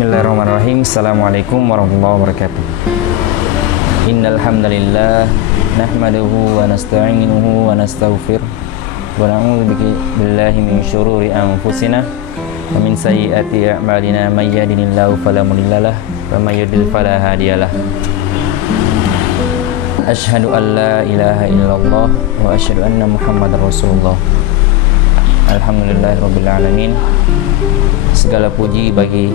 Bismillahirrahmanirrahim. Assalamualaikum warahmatullahi wabarakatuh. Innal hamdalillah nahmaduhu wa nasta'inuhu wa nastaghfir wa na'udzu billahi min syururi anfusina wa min sayyiati a'malina may yahdihillahu fala mudhillalah wa may yudlil fala hadiyalah. Asyhadu an la ilaha illallah wa asyhadu anna Muhammadar Rasulullah. Alhamdulillahirabbil alamin. Segala puji bagi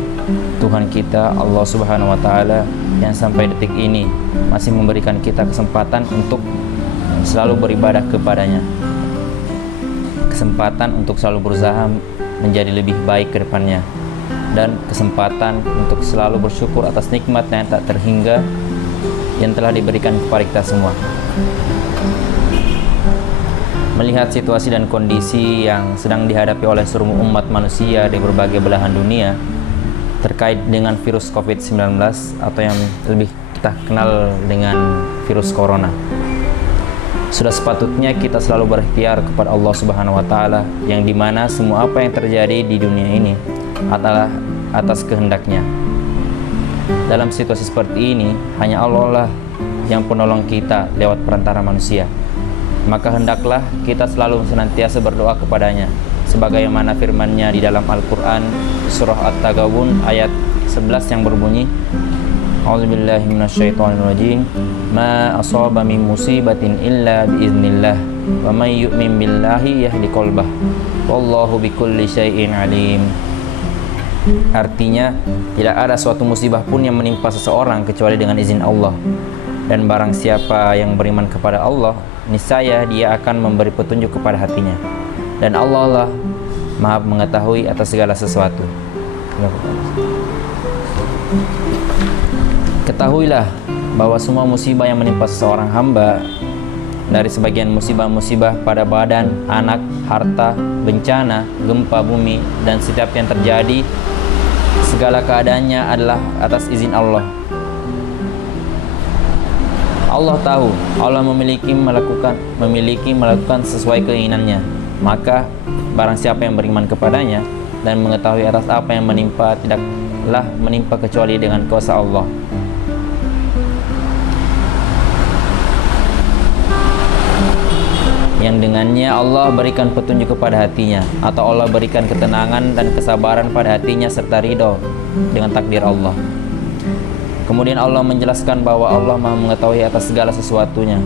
Tuhan kita Allah Subhanahu wa taala yang sampai detik ini masih memberikan kita kesempatan untuk selalu beribadah kepadanya. Kesempatan untuk selalu berusaha menjadi lebih baik ke depannya, dan kesempatan untuk selalu bersyukur atas nikmat yang tak terhingga yang telah diberikan kepada kita semua. Melihat situasi dan kondisi yang sedang dihadapi oleh seluruh umat manusia di berbagai belahan dunia terkait dengan virus COVID-19 atau yang lebih kita kenal dengan virus corona, sudah sepatutnya kita selalu berikhtiar kepada Allah Subhanahu wa taala, yang dimana semua apa yang terjadi di dunia ini adalah atas kehendaknya. Dalam situasi seperti ini, hanya Allah lah yang penolong kita lewat perantara manusia. Maka hendaklah kita selalu senantiasa berdoa kepadanya, sebagaimana firman-Nya di dalam Al-Quran surah At-Tagabun ayat 11 yang berbunyi, A'udzubillahi minasyaitonirrajim, ma asaba min musibatin illa biiznillah wa may yu'min billahi yahdi qalbah wallahu bikulli syai'in alim. Artinya, tidak ada suatu musibah pun yang menimpa seseorang kecuali dengan izin Allah, dan barang siapa yang beriman kepada Allah, niscaya dia akan memberi petunjuk kepada hatinya, dan Allah lah Maha mengetahui atas segala sesuatu. Ketahuilah bahwa semua musibah yang menimpa seseorang hamba, dari sebagian musibah-musibah pada badan, anak, harta, bencana, gempa bumi, dan setiap yang terjadi, segala keadaannya adalah atas izin Allah. Allah tahu, Allah memiliki melakukan sesuai keinginannya. Maka barang siapa yang beriman kepadanya dan mengetahui atas apa yang menimpa, tidaklah menimpa kecuali dengan kuasa Allah. Yang dengannya Allah berikan petunjuk kepada hatinya, atau Allah berikan ketenangan dan kesabaran pada hatinya serta ridho dengan takdir Allah. Kemudian Allah menjelaskan bahwa Allah Maha mengetahui atas segala sesuatunya,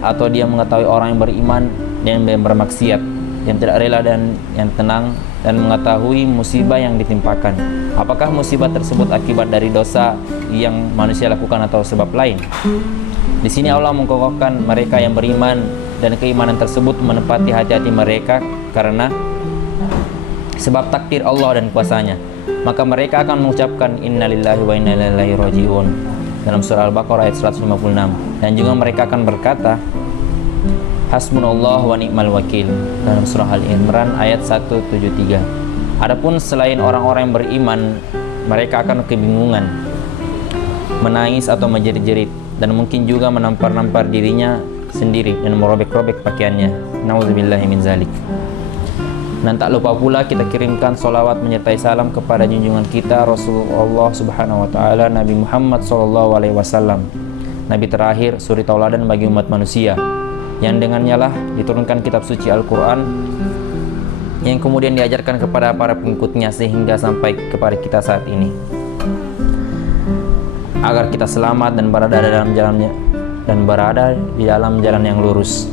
atau Dia mengetahui orang yang beriman dan yang bermaksiat, yang tidak rela dan yang tenang, dan mengetahui musibah yang ditimpakan. Apakah musibah tersebut akibat dari dosa yang manusia lakukan atau sebab lain? Di sini Allah mengokohkan mereka yang beriman, dan keimanan tersebut menepati hati-hati mereka karena sebab takdir Allah dan kuasanya. Maka mereka akan mengucapkan innalillahi wa inna ilaihi raji'un dalam surah Al-Baqarah ayat 156, dan juga mereka akan berkata hasbunallah wa ni'mal wakil dalam surah Al-Imran ayat 173. Adapun selain orang-orang yang beriman, mereka akan kebingungan, menangis atau menjerit-jerit, dan mungkin juga menampar-nampar dirinya sendiri dan merobek-robek pakaiannya. Nauzubillahi min zalik. Dan tak lupa pula kita kirimkan salawat menyertai salam kepada junjungan kita Rasulullah Subhanahu wa taala, Nabi Muhammad sallallahu alaihi wasallam, nabi terakhir, suri tauladan bagi umat manusia, yang dengannya lah diturunkan kitab suci Al-Quran, yang kemudian diajarkan kepada para pengikutnya sehingga sampai kepada kita saat ini, agar kita selamat dan berada di dalam jalan yang lurus.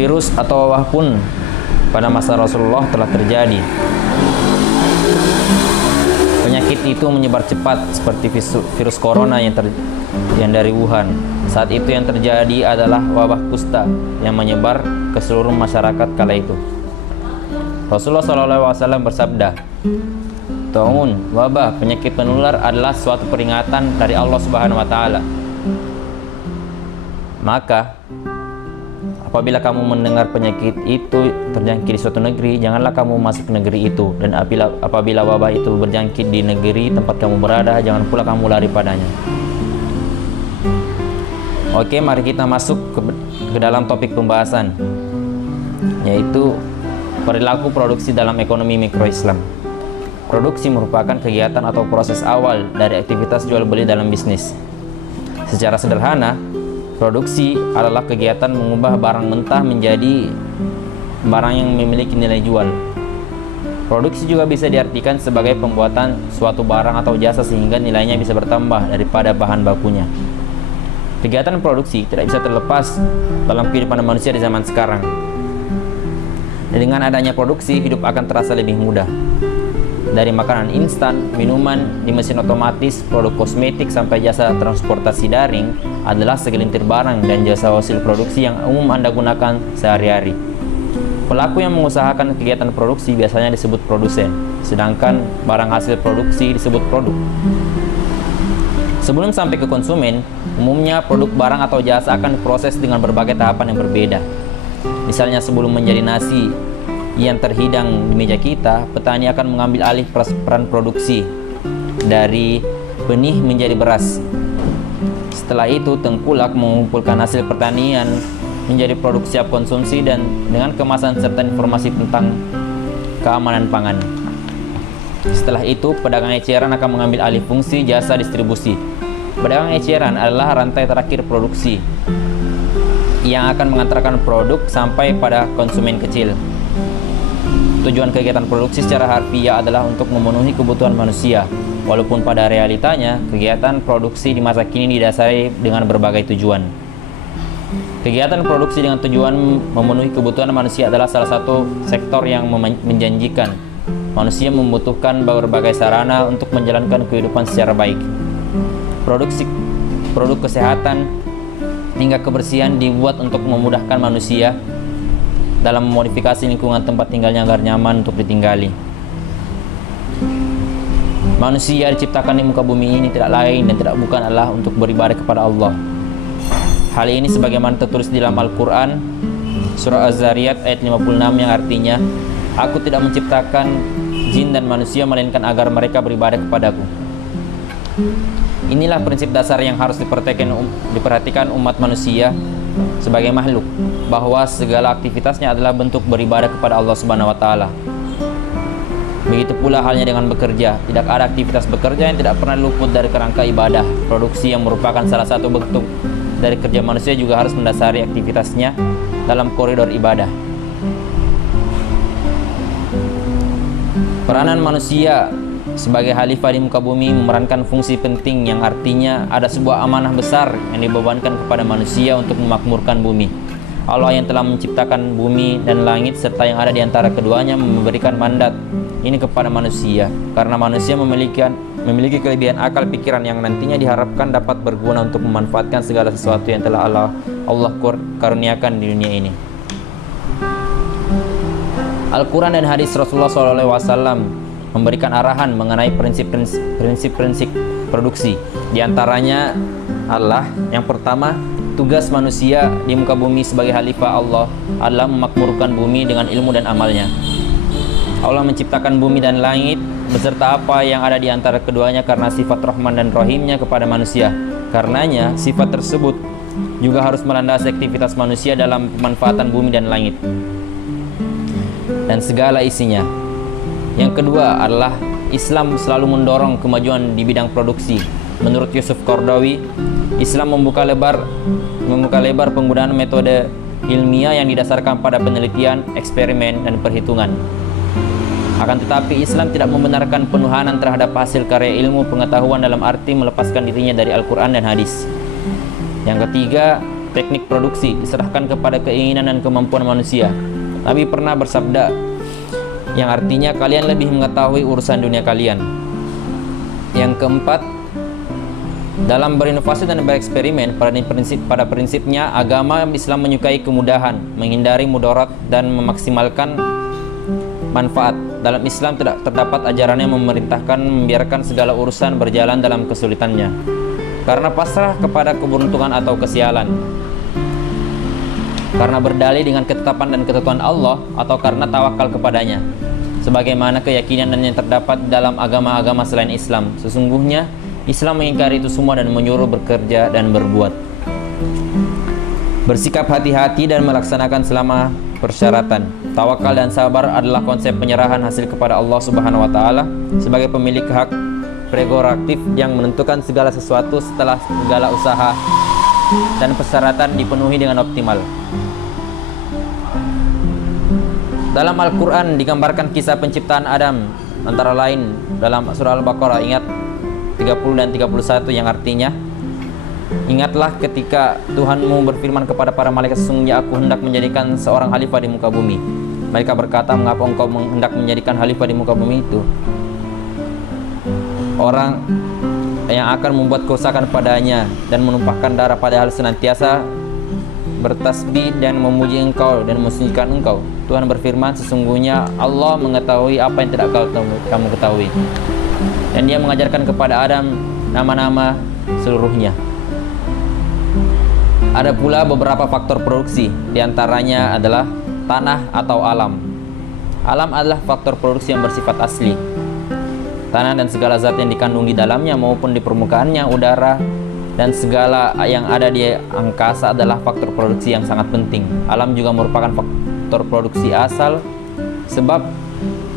Virus atau wabah pun pada masa Rasulullah telah terjadi. Penyakit itu menyebar cepat seperti virus corona yang dari Wuhan. Saat itu yang terjadi adalah wabah kusta yang menyebar ke seluruh masyarakat kala itu. Rasulullah SAW bersabda, "Ta'un, wabah, penyakit penular adalah suatu peringatan dari Allah Subhanahu wa taala. Maka apabila kamu mendengar penyakit itu terjangkit di suatu negeri, janganlah kamu masuk ke negeri itu, dan apabila wabah itu berjangkit di negeri tempat kamu berada, jangan pula kamu lari padanya." Oke, mari kita masuk ke dalam topik pembahasan, yaitu Perilaku produksi dalam ekonomi mikro Islam. Produksi merupakan kegiatan atau proses awal dari aktivitas jual beli dalam bisnis. Secara sederhana, produksi adalah kegiatan mengubah barang mentah menjadi barang yang memiliki nilai jual. Produksi juga bisa diartikan sebagai pembuatan suatu barang atau jasa sehingga nilainya bisa bertambah daripada bahan bakunya. Kegiatan produksi tidak bisa terlepas dalam kehidupan manusia di zaman sekarang. Dengan adanya produksi, hidup akan terasa lebih mudah. Dari makanan instan, minuman, di mesin otomatis, produk kosmetik sampai jasa transportasi daring adalah segelintir barang dan jasa hasil produksi yang umum Anda gunakan sehari-hari. Pelaku yang mengusahakan kegiatan produksi biasanya disebut produsen, sedangkan barang hasil produksi disebut produk. Sebelum sampai ke konsumen, umumnya produk barang atau jasa akan diproses dengan berbagai tahapan yang berbeda. Misalnya sebelum menjadi nasi yang terhidang di meja kita, petani akan mengambil alih peran produksi dari benih menjadi beras. Setelah itu, tengkulak mengumpulkan hasil pertanian menjadi produk siap konsumsi dan dengan kemasan serta informasi tentang keamanan pangan. Setelah itu, pedagang eceran akan mengambil alih fungsi jasa distribusi. Pedagang eceran adalah rantai terakhir produksi yang akan mengantarkan produk sampai pada konsumen kecil. Tujuan kegiatan produksi secara harfiah adalah untuk memenuhi kebutuhan manusia, walaupun pada realitanya kegiatan produksi di masa kini didasari dengan berbagai tujuan. Kegiatan produksi dengan tujuan memenuhi kebutuhan manusia adalah salah satu sektor yang menjanjikan. Manusia membutuhkan berbagai sarana untuk menjalankan kehidupan secara baik. Produk kesehatan hingga kebersihan dibuat untuk memudahkan manusia dalam memodifikasi lingkungan tempat tinggalnya agar nyaman untuk ditinggali. Manusia diciptakan di muka bumi ini tidak lain dan tidak bukan adalah untuk beribadah kepada Allah. Hal ini sebagaimana tertulis di dalam Al-Quran Surah Az-Zariyat ayat 56 yang artinya, Aku tidak menciptakan jin dan manusia melainkan agar mereka beribadah kepadaku. Inilah prinsip dasar yang harus diperhatikan umat manusia sebagai makhluk, bahwa segala aktivitasnya adalah bentuk beribadah kepada Allah Subhanahu wa taala. Begitu pula halnya dengan bekerja. Tidak ada aktivitas bekerja yang tidak pernah luput dari kerangka ibadah. Produksi yang merupakan salah satu bentuk dari kerja manusia juga harus mendasari aktivitasnya dalam koridor ibadah. Peranan manusia sebagai khalifah di muka bumi memerankan fungsi penting yang artinya ada sebuah amanah besar yang dibebankan kepada manusia untuk memakmurkan bumi. Allah yang telah menciptakan bumi dan langit serta yang ada di antara keduanya memberikan mandat ini kepada manusia karena manusia memiliki kelebihan akal pikiran yang nantinya diharapkan dapat berguna untuk memanfaatkan segala sesuatu yang telah Allah karuniakan di dunia ini. Al-Quran dan hadis Rasulullah SAW memberikan arahan mengenai prinsip-prinsip produksi. Di antaranya adalah yang pertama, tugas manusia di muka bumi sebagai khalifah Allah adalah memakmurkan bumi dengan ilmu dan amalnya. Allah menciptakan bumi dan langit beserta apa yang ada di antara keduanya karena sifat Rahman dan Rahimnya kepada manusia. Karenanya sifat tersebut juga harus melandasi aktivitas manusia dalam pemanfaatan bumi dan langit dan segala isinya. Yang kedua adalah Islam selalu mendorong kemajuan di bidang produksi. Menurut Yusuf Qaradawi, Islam membuka lebar penggunaan metode ilmiah yang didasarkan pada penelitian, eksperimen, dan perhitungan. Akan tetapi Islam tidak membenarkan penuhanan terhadap hasil karya ilmu pengetahuan dalam arti melepaskan dirinya dari Al-Quran dan hadis. Yang ketiga, teknik produksi diserahkan kepada keinginan dan kemampuan manusia. Nabi pernah bersabda yang artinya kalian lebih mengetahui urusan dunia kalian. Yang keempat, dalam berinovasi dan bereksperimen, pada prinsipnya agama Islam menyukai kemudahan, menghindari mudarat dan memaksimalkan manfaat. Dalam Islam tidak terdapat ajaran yang memerintahkan membiarkan segala urusan berjalan dalam kesulitannya karena pasrah kepada keberuntungan atau kesialan, karena berdalih dengan ketetapan dan ketentuan Allah, atau karena tawakal kepadanya, sebagaimana keyakinan dan yang terdapat dalam agama-agama selain Islam. Sesungguhnya Islam mengingkari itu semua dan menyuruh bekerja dan berbuat, bersikap hati-hati dan melaksanakan selama persyaratan. Tawakal dan sabar adalah konsep penyerahan hasil kepada Allah Subhanahu wa taala sebagai pemilik hak prerogatif yang menentukan segala sesuatu setelah segala usaha dan persyaratan dipenuhi dengan optimal. Dalam Al-Quran digambarkan kisah penciptaan Adam, antara lain dalam surah Al-Baqarah, ingat 30 dan 31, yang artinya, ingatlah ketika Tuhanmu berfirman kepada para malaikat, sesungguhnya aku hendak menjadikan seorang khalifah di muka bumi. Mereka berkata, mengapa engkau hendak menjadikan khalifah di muka bumi itu? Orang yang akan membuat kerusakan padanya dan menumpahkan darah, padahal senantiasa bertasbih dan memuji engkau dan memusingkan engkau. Tuhan berfirman, sesungguhnya Allah mengetahui apa yang tidak kamu ketahui. Dan dia mengajarkan kepada Adam nama-nama seluruhnya. Ada pula beberapa faktor produksi, diantaranya adalah tanah atau alam. Alam adalah faktor produksi yang bersifat asli. Tanah dan segala zat yang dikandung di dalamnya maupun di permukaannya, udara, dan segala yang ada di angkasa adalah faktor produksi yang sangat penting. Alam juga merupakan faktor produksi asal, sebab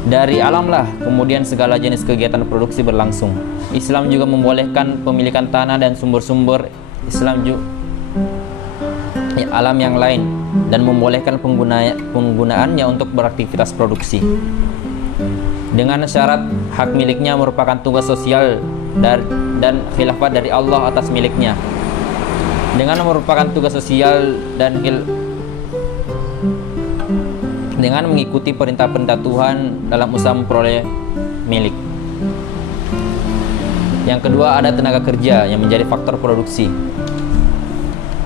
dari alamlah kemudian segala jenis kegiatan produksi berlangsung. Islam juga membolehkan pemilikan tanah dan sumber-sumber Islam alam yang lain, dan membolehkan penggunaannya untuk beraktivitas produksi dengan syarat hak miliknya merupakan tugas sosial dan khilafah dari Allah atas miliknya. Dengan merupakan tugas sosial dan dengan mengikuti perintah-perintah Tuhan dalam usaha memperoleh milik. Yang kedua, ada tenaga kerja yang menjadi faktor produksi.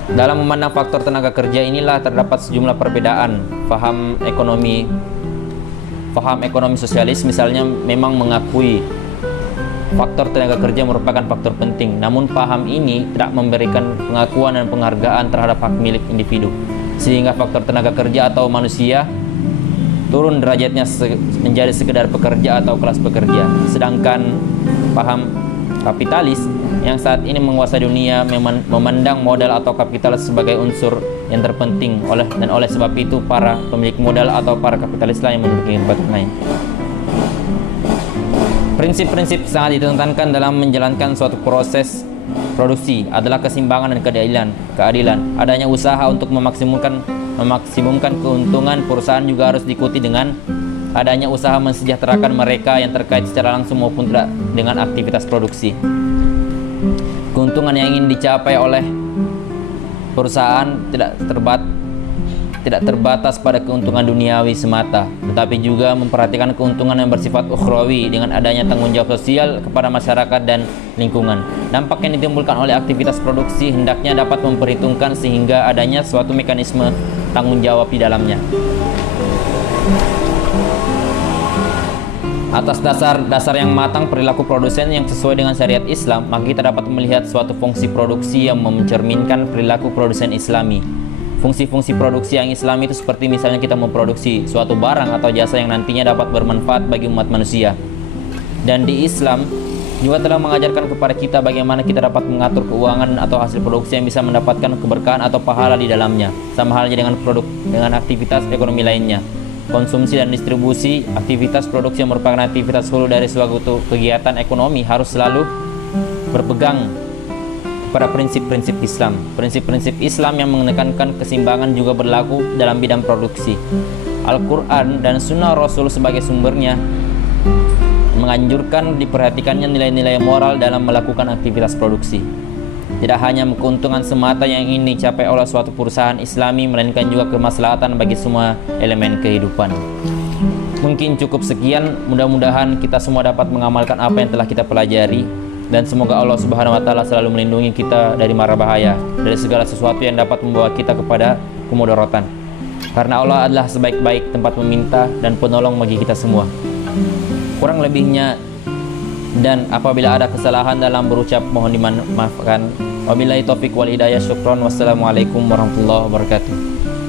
Dalam memandang faktor tenaga kerja inilah terdapat sejumlah perbedaan. Faham ekonomi sosialis misalnya memang mengakui faktor tenaga kerja merupakan faktor penting, namun paham ini tidak memberikan pengakuan dan penghargaan terhadap hak milik individu, sehingga faktor tenaga kerja atau manusia turun derajatnya menjadi sekedar pekerja atau kelas pekerja. Sedangkan paham kapitalis yang saat ini menguasai dunia memandang modal atau kapital sebagai unsur yang terpenting, oleh sebab itu para pemilik modal atau para kapitalis lah yang menduduki tempat lain. Prinsip-prinsip sangat ditekankan dalam menjalankan suatu proses produksi adalah keseimbangan dan keadilan. Adanya usaha untuk memaksimumkan keuntungan perusahaan juga harus diikuti dengan adanya usaha mensejahterakan mereka yang terkait secara langsung maupun tidak dengan aktivitas produksi. Keuntungan yang ingin dicapai oleh perusahaan tidak terbatas pada keuntungan duniawi semata, tetapi juga memperhatikan keuntungan yang bersifat ukhrawi dengan adanya tanggung jawab sosial kepada masyarakat dan lingkungan. Dampak yang ditimbulkan oleh aktivitas produksi hendaknya dapat memperhitungkan sehingga adanya suatu mekanisme tanggung jawab di dalamnya. Atas dasar yang matang perilaku produsen yang sesuai dengan syariat Islam, maka kita dapat melihat suatu fungsi produksi yang mencerminkan perilaku produsen Islami. Fungsi-fungsi produksi yang Islami itu seperti misalnya kita memproduksi suatu barang atau jasa yang nantinya dapat bermanfaat bagi umat manusia. Dan di Islam juga telah mengajarkan kepada kita bagaimana kita dapat mengatur keuangan atau hasil produksi yang bisa mendapatkan keberkahan atau pahala di dalamnya. Sama halnya dengan aktivitas ekonomi lainnya. Konsumsi dan distribusi, aktivitas produksi yang merupakan aktivitas hulu dari suatu kegiatan ekonomi harus selalu berpegang pada prinsip-prinsip Islam. Prinsip-prinsip Islam yang menekankan keseimbangan juga berlaku dalam bidang produksi. Al-Quran dan Sunnah Rasul sebagai sumbernya menganjurkan diperhatikannya nilai-nilai moral dalam melakukan aktivitas produksi. Tidak hanya keuntungan semata yang ingin dicapai oleh suatu perusahaan Islami, melainkan juga kemaslahatan bagi semua elemen kehidupan. Mungkin cukup sekian, mudah-mudahan kita semua dapat mengamalkan apa yang telah kita pelajari, dan semoga Allah Subhanahu wa taala selalu melindungi kita dari mara bahaya, dari segala sesuatu yang dapat membawa kita kepada kemudaratan. Karena Allah adalah sebaik-baik tempat meminta dan penolong bagi kita semua. Kurang lebihnya dan apabila ada kesalahan dalam berucap mohon dimaafkan. Wabillahi taufik wal hidayah. Syukron. Wassalamualaikum warahmatullahi wabarakatuh.